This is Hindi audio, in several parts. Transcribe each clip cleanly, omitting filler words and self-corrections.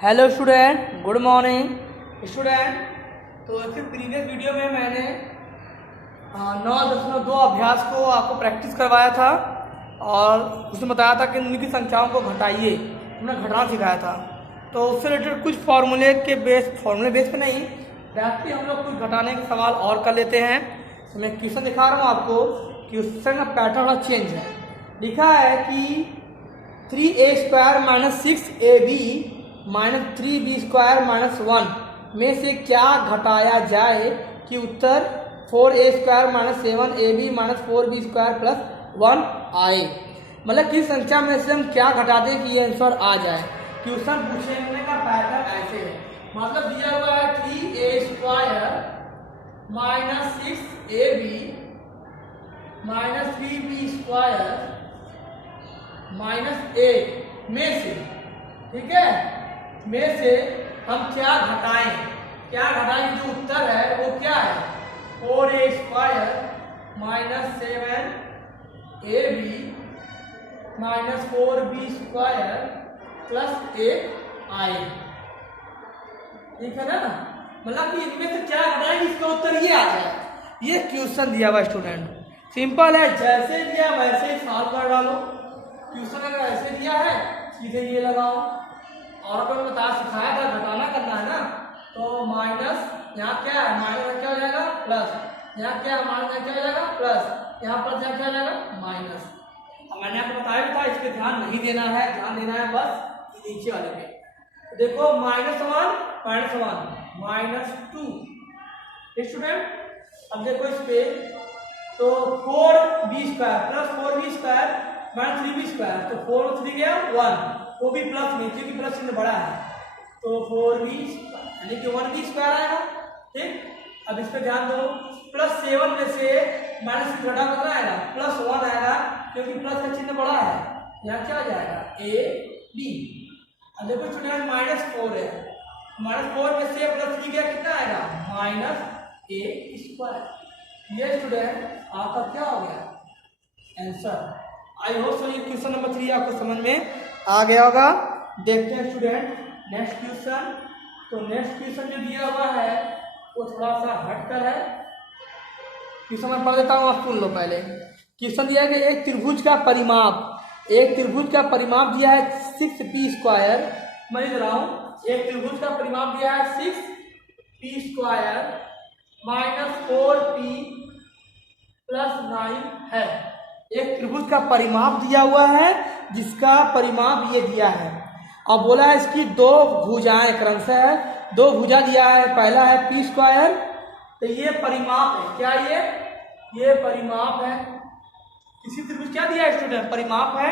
Hello student, good morning student. तो इसके प्रीवियस वीडियो में मैंने 9.2 अभ्यास को आपको प्रैक्टिस करवाया था और उसमें बताया था कि उनकी संख्याओं को घटाइए, हमने घटाना सिखाया था। तो उससे रिलेटेड कुछ फार्मूले बेस पे नहीं, डायरेक्टली हम लोग कुछ घटाने के सवाल और कर लेते हैं। तो मैं क्वेश्चन दिखा रहा हूँ आपको। क्वेश्चन का पैटर्न थोड़ा चेंज है। लिखा है कि 3a² - 6ab - 3b² - 1 में से क्या घटाया जाए कि उत्तर 4a² - 7ab - 4b² + 1 आए। मतलब किस संख्या में से हम क्या घटा दें कि ये आंसर आ जाए। क्वेश्चन पूछने का पैटर्न ऐसे है। मतलब दिया हुआ है 3a² - 6ab - 3b² - 8 में से, ठीक है, में से हम क्या घटाएं। क्या घटाएं, जो उत्तर है वो क्या है 4a² - 7ab - 4b² + 8 आए। ठीक है ना। मतलब कि इनमें से क्या घटाएं इसका उत्तर ये आ जाए। ये क्वेश्चन दिया हुआ स्टूडेंट, सिंपल है, जैसे दिया वैसे ही सॉल्व कर डालो। क्वेश्चन अगर ऐसे दिया है सीधे ये लगाओ। और अगर बता सिखाया था घटाना करना है ना, तो माइनस यहाँ क्या है, माइनस क्या हो जाएगा प्लस, यहाँ क्या है माइनस क्या हो जाएगा प्लस, यहाँ प्लस यहाँ क्या हो जाएगा माइनस। अब मैंने आपको बताया भी था, इस पे ध्यान नहीं देना है, ध्यान देना है बस नीचे वाले पे। तो देखो -1 -2 स्टूडेंट। अब देखो इस पे, तो 4b² + 4b² - 3b², तो 4 और 3 गया 1, वो भी प्लस में क्योंकि प्लस चिन्ह बड़ा है, तो 4b² यानी कि 1b² आएगा। ठीक, अब इस पे ध्यान दो, +7 में से माइनस घटा कितना आएगा +1 आएगा, क्योंकि प्लस का चिन्ह बड़ा है। यहाँ क्या आ जाएगा ab। अब देखो स्टूडेंट -4 है, -4 में से +3 गया कितना आएगा -a²। ये स्टूडेंट आपका क्या हो गया आंसर। आई होप सो ये क्वेश्चन नंबर 3 आपको समझ में आ गया होगा। देखते हैं स्टूडेंट नेक्स्ट क्वेश्चन। तो नेक्स्ट क्वेश्चन जो दिया हुआ है वो थोड़ा सा हटकर है। क्वेश्चन मैं पढ़ देता हूँ, आप सुन लो पहले। क्वेश्चन दिया है कि एक त्रिभुज का परिमाप दिया है 6p²। मैं लिख रहा हूँ, एक त्रिभुज का परिमाप दिया है 6p² - 4p + 9 है। एक त्रिभुज का परिमाप दिया हुआ है जिसका परिमाप ये दिया है। अब बोला है इसकी दो भुजाएं क्रमशः है, दो भुजा दिया है, पहला है p², तो ये परिमाप है। क्या ये परिमाप है। किसी त्रिभुज क्या दिया है स्टूडेंट, परिमाप है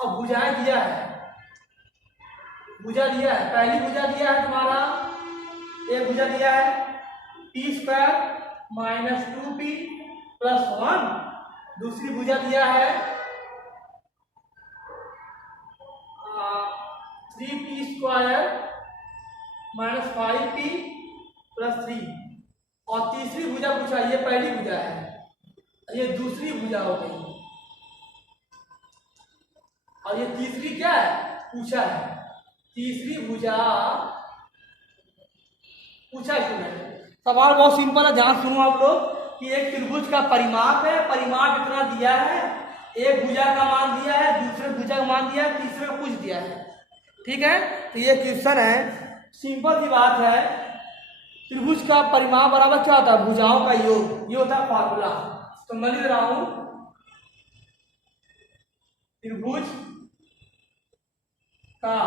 और भुजाएं दिया है। भुजा दिया है, पहली भुजा दिया है तुम्हारा, एक भुजा दिया है p² - 2p + 1। दूसरी भुजा दिया है 3p² - 5p + 3। और तीसरी भुजा पूछा, ये पहली भुजा है, ये दूसरी भुजा हो गई, और ये तीसरी क्या है पूछा है, तीसरी भुजा पूछा स्टूडेंट। सवाल बहुत सिंपल है, ध्यान सुनो आप लोग कि एक त्रिभुज का परिमाप है, परिमाप इतना दिया है, एक भुजा का मान दिया है, दूसरे भुजा का मान दिया है, तीसरे का कुछ दिया है। ठीक है, तो ये क्वेश्चन है, सिंपल सी बात है। त्रिभुज का परिमाप बराबर क्या होता है, भुजाओं का योग, ये होता है फार्मूला। तो मैं लिख रहा हूं त्रिभुज का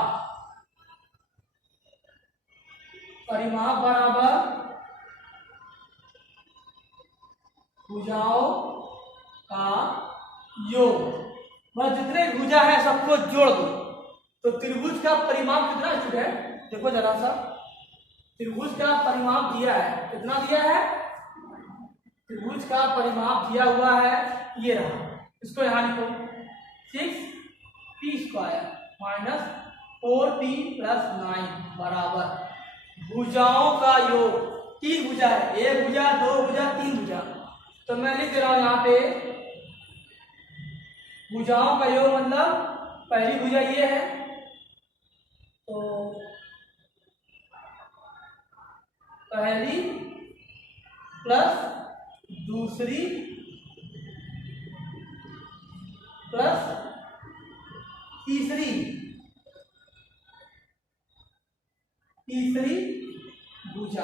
परिमाप बराबर भुजाओं का योग। वह जितने भुजा है सबको जोड़ दो। तो त्रिभुज का परिमाप कितना स्टूडेंट, देखो जरा सा, त्रिभुज का परिमाप दिया है, कितना दिया है, त्रिभुज का परिमाप दिया हुआ है, ये रहा, इसको यहां लिखो 6p² - 4p + 9 बराबर भुजाओं का योग। तीन भुजा है, एक भुजा, दो भुजा, तीन भुजा, तो मैं लिख रहा हूं यहाँ पे भुजाओं का योग, मतलब पहली भुजा ये है, तो पहली प्लस दूसरी प्लस तीसरी भुजा,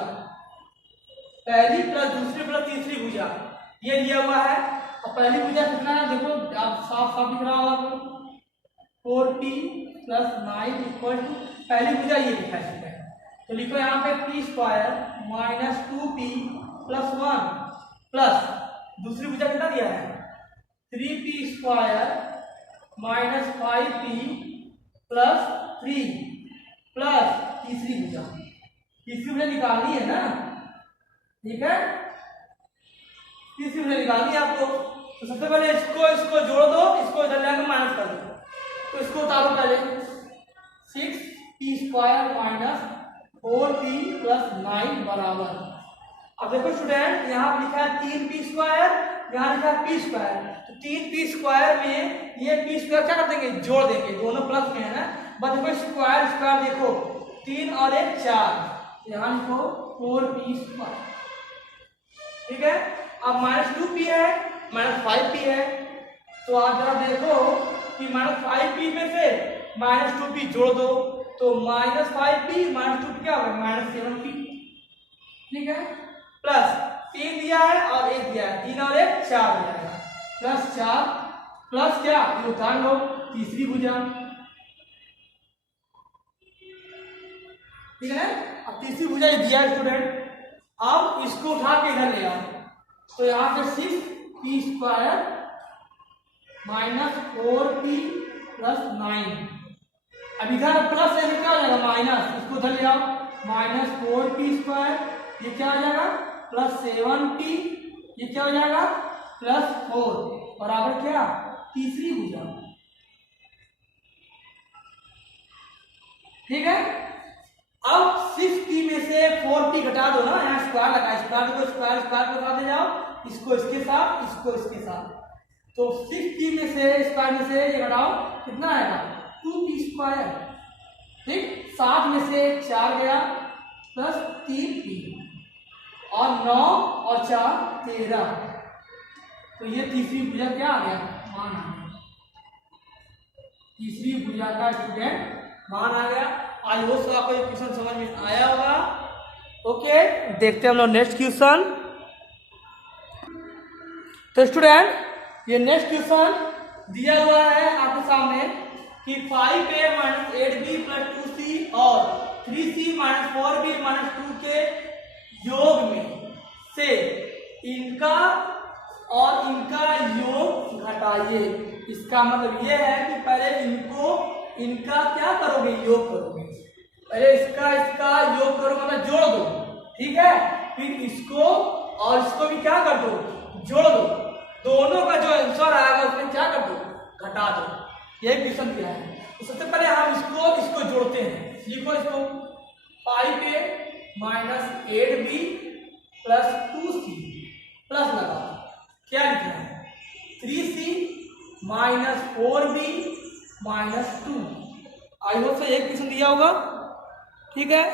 पहली प्लस दूसरी प्लस तीसरी भुजा ये दिया हुआ है। और पहली भुजा कितना है देखो, आप साफ साफ दिख रहा होगा, 4p प्लस 9 इक्वल टू, पहली भुजा ये लिखा है, तो लिखो यहाँ पे p square minus 2p plus 1 plus दूसरी भुजा कितना दिया है 3p square minus 5p plus 3 plus तीसरी भुजा निकालनी है ना, ठीक है, तीसरी भुजा निकालनी है आपको। तो सबसे पहले इसको जोड़ दो, इसको इधर लेकर माइनस कर दो, तो इसको उतारो पहले, 6p square minus 4p plus 9 बराबर, अब देखो स्टूडेंट यहाँ पर लिखा है 3p स्क्वायर, यहाँ लिखा है p स्क्वायर, तो 3p स्क्वायर में ये p स्क्वायर क्या कर देंगे, जोड़ देंगे, दोनों प्लस में है ना, बस देखो स्क्वायर स्क्वायर देखो 3 और 1 4, यहाँ लिखो 4p स्क्वायर, ठीक है। अब माइनस 2p है माइनस 5p है, तो आप जरा देखो कि माइनस 5p में से माइनस 2p जोड़ दो, तो माइनस 5p माइनस 2p क्या होगा माइनस 7p, ठीक है, प्लस 3 दिया है और 1 दिया है, 3 और 1 4 दिया है, प्लस 4 प्लस क्या ये उतार लो तीसरी भुजा, ठीक है। अब तीसरी भुजा ये दिया है स्टूडेंट, अब इसको उठा के इधर ले आओ, तो यहाँ पे 6p square minus 4p plus 9, अब इधर प्लस है क्या हो जाएगा माइनस, इसको उधर ले आओ, माइनस 4p स्क्वायर ये क्या हो जाएगा प्लस 7p, ये क्या हो जाएगा प्लस 4 बराबर क्या तीसरी भुजा, ठीक है। अब 6p में से 4p घटा दो ना, यहाँ स्क्वायर लगा, स्क्वायर को स्क्वायर स्क्वायर को घटाते जाओ, इसको इसके साथ इसको इसके साथ, तो 6p में से स्क्वायर में से ये घटाओ कितना आएगा 2p स्क्वायर, ठीक, 7 में से 4 गया प्लस 3p और 9 और 4 13, तो ये तीसरी भुजा क्या आ गया मान आ गया, तीसरी भुजा का स्टूडेंट मान आ गया। आई होप सो आपको ये क्वेश्चन समझ में आया होगा। ओके, देखते हैं हम लोग नेक्स्ट क्वेश्चन। तो स्टूडेंट ये नेक्स्ट क्वेश्चन दिया हुआ है आपके सामने कि 5a minus 8b plus 2c और 3c माइनस 4b माइनस 2 के योग में से इनका और इनका योग घटाइए। इसका मतलब ये है कि पहले इनका क्या करोगे योग करोगे, पहले इसका योग करो मतलब जोड़ दो, ठीक है, फिर इसको और इसको भी क्या कर दो जोड़ दो, दोनों का जो आंसर आएगा उसमें क्या कर दो घटा दो, यही क्वेश्चन क्या है। तो सबसे पहले हम इसको जोड़ते हैं, लिखो इसको 5a minus 8b plus 2c plus लगा क्या लिखा है 3c minus 4b minus 2, I hope से एक क्वेश्चन दिया होगा, ठीक है।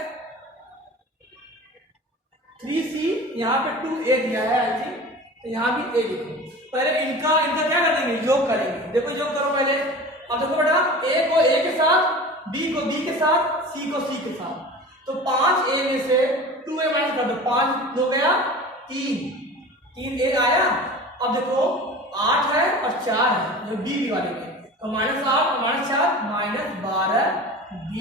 3c यहाँ पे 2a दिया है आई थिंक, तो यहाँ भी a लिखो, पहले इनका क्या कर देंगे योग करेंगे, देखो योग करो पहले, अब देखो बेटा a को a के साथ, b को b के साथ, c को c के साथ, तो 5a में से 2a माइनस कर दो, 5 हो गया 3a आया, अब देखो 8 है और 4 है जो b वाले में, तो माइनस 8 और माइनस 4 माइनस 12b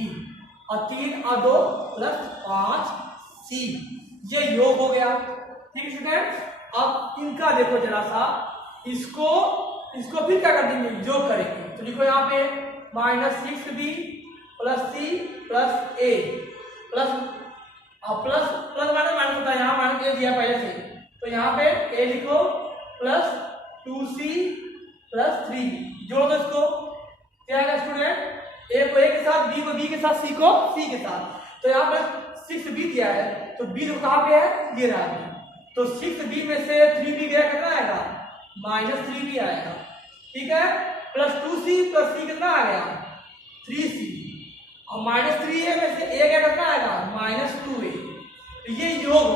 और 3 और 2 प्लस 5c, ये योग हो गया, ठीक है स्टूडेंट। अब इनका देखो जरा सा, इसको फिर क्या कर देंगे योग करेंगे, तो लिखो यहाँ पे minus 6b plus c plus a plus minus होता है, यहाँ माइनस a दिया पहले से, तो यहाँ पे a लिखो प्लस 2c प्लस 3 जोड़ दो, इसको क्या है स्टूडेंट a को a के साथ, b को b के साथ, c को c के साथ, तो यहाँ पर 6b दिया है, तो b कहाँ पे है ये रहा है, तो 6b में से 3b गया कितना आएगा माइनस 3b आएगा, ठीक है, प्लस 2c प्लस c कितना आ गया 3c और माइनस 3a में से a क्या कितना आएगा माइनस 2a, तो ये योग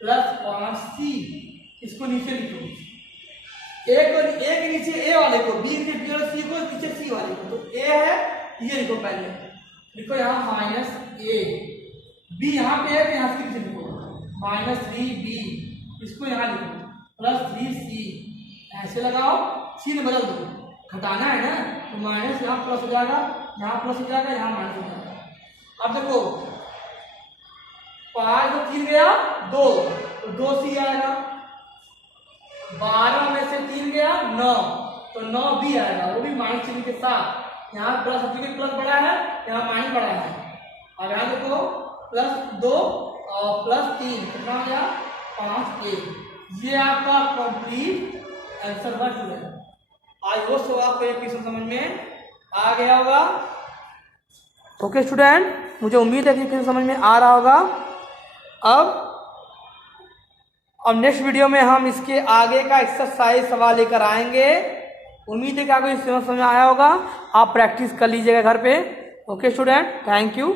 प्लस 5c, इसको नीचे लिखो, एक नीचे ए वाले को, बी के बी और सी को नीचे सी वाले को, तो ए है ये लिखो, पहले लिखो यहाँ माइनस ए, बी यहाँ पे है तो यहाँ से नीचे लिखो माइनस 3b, इसको यहाँ लिखो प्लस 3c, ऐसे लगाओ, सी ने बदल दो, घटाना है ना, तो माइनस यहाँ प्लस हो जाएगा, यहाँ प्लस हो जाएगा, यहाँ माइनस हो जाएगा। अब देखो 5 में 3 गया 2, तो 2c आएगा, 12 में से 3 गया 9, तो 9b आएगा, वो भी माइनस चिन्ह के साथ, यहाँ प्लस प्लस बड़ा है, यहाँ माइनस बड़ा है। अब यहाँ देखो प्लस 2 और प्लस 3 कितना हो गया 5a, ये आपका कंप्लीट आंसर बन चुका है। आई होप सो आपको ये क्वेश्चन समझ में आ गया होगा। ओके स्टूडेंट, मुझे उम्मीद है कि क्वेश्चन समझ में आ रहा होगा। अब नेक्स्ट वीडियो में हम इसके आगे का एक्सरसाइज सवाल लेकर आएंगे। उम्मीद है कि आपको इस समझ में आया होगा, आप प्रैक्टिस कर लीजिएगा घर पे। Okay student, thank you.